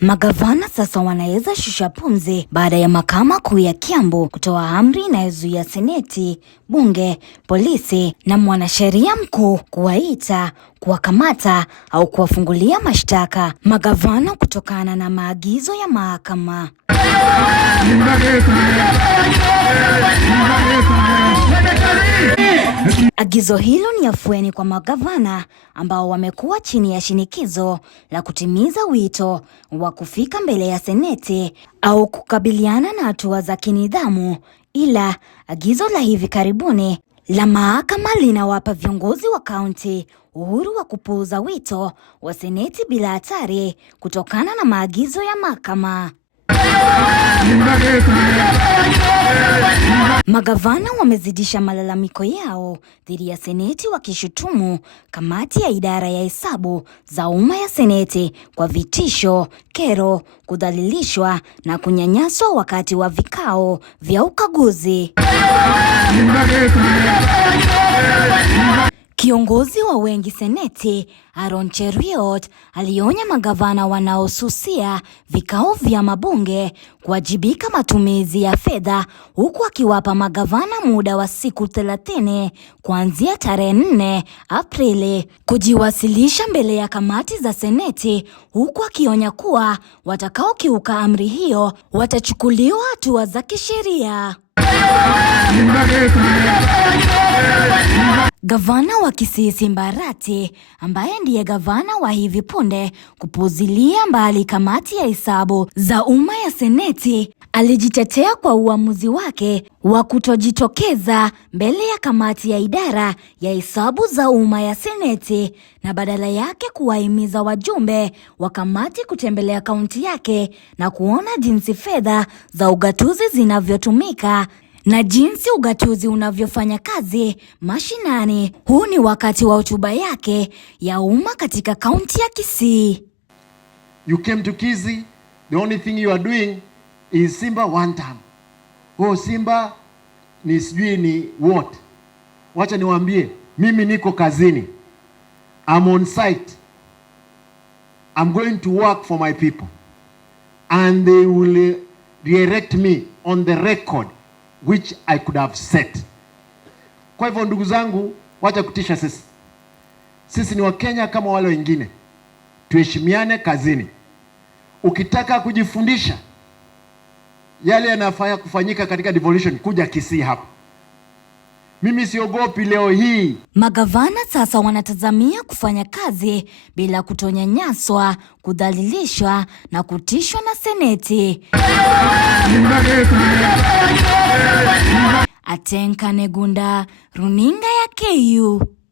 Magavana sasa wanaweza shusha pumzi baada ya Mahakama Kuu ya Kiambu kutoa amri inayozuia Seneti, Bunge, polisi na mwanasheria mkuu kuwaita, kuwakamata au kuwafungulia mashtaka magavana kutokana na maagizo ya mahakama. Agizo hilo ni afueni kwa magavana ambao wamekuwa chini ya shinikizo la kutimiza wito wa kufika mbele ya Seneti au kukabiliana na hatua za kinidhamu, ila agizo la hivi karibuni la mahakama linawapa viongozi wa kaunti uhuru wa kupuuza wito wa Seneti bila hatari kutokana na maagizo ya mahakama. Magavana wamezidisha malalamiko yao dhidi ya Seneti wakishutumu kamati ya idara ya hesabu za umma ya Seneti kwa vitisho, kero, kudhalilishwa na kunyanyaswa wakati wa vikao vya ukaguzi. Kiongozi wa wengi Seneti, Aaron Cheruiyot, alionya magavana wanaosusia vikao vya mabunge kuwajibika matumizi ya fedha, huku akiwapa magavana muda wa siku 30 kuanzia tarehe 4 Aprili kujiwasilisha mbele ya kamati za Seneti, huku akionya kuwa watakaokiuka amri hiyo watachukuliwa hatua za kisheria. Gavana wa Kisii Simba Arati, ambaye ndiye gavana wa hivi punde kupuuzilia mbali kamati ya hesabu za umma ya Seneti, alijitetea kwa uamuzi wake wa kutojitokeza mbele ya kamati ya idara ya hesabu za umma ya Seneti na badala yake kuwahimiza wajumbe wa kamati kutembelea kaunti yake na kuona jinsi fedha za ugatuzi zinavyotumika na jinsi ugatuzi unavyofanya kazi mashinani. Huu ni wakati wa hotuba yake ya umma katika kaunti ya Kisii. You came to Kisii, the only thing you are doing is Simba one term. Oh, Simba ni sijui ni what. Wacha niwaambie, mimi niko kazini. I'm on site. I'm going to work for my people. And they will re-elect me on the record which I could have set. Kwa hivyo ndugu zangu, wacha kutisha sisi. Sisi ni Wakenya kama wale wengine. Tuheshimiane kazini. Ukitaka kujifundisha yale yanafanya kufanyika katika devolution, kuja Kisii hapa. Mimi siogopi leo hii. Magavana sasa wanatazamia kufanya kazi bila kutonyanyaswa, kudhalilishwa na kutishwa na Seneti. Atenka Negunda, runinga ya KU.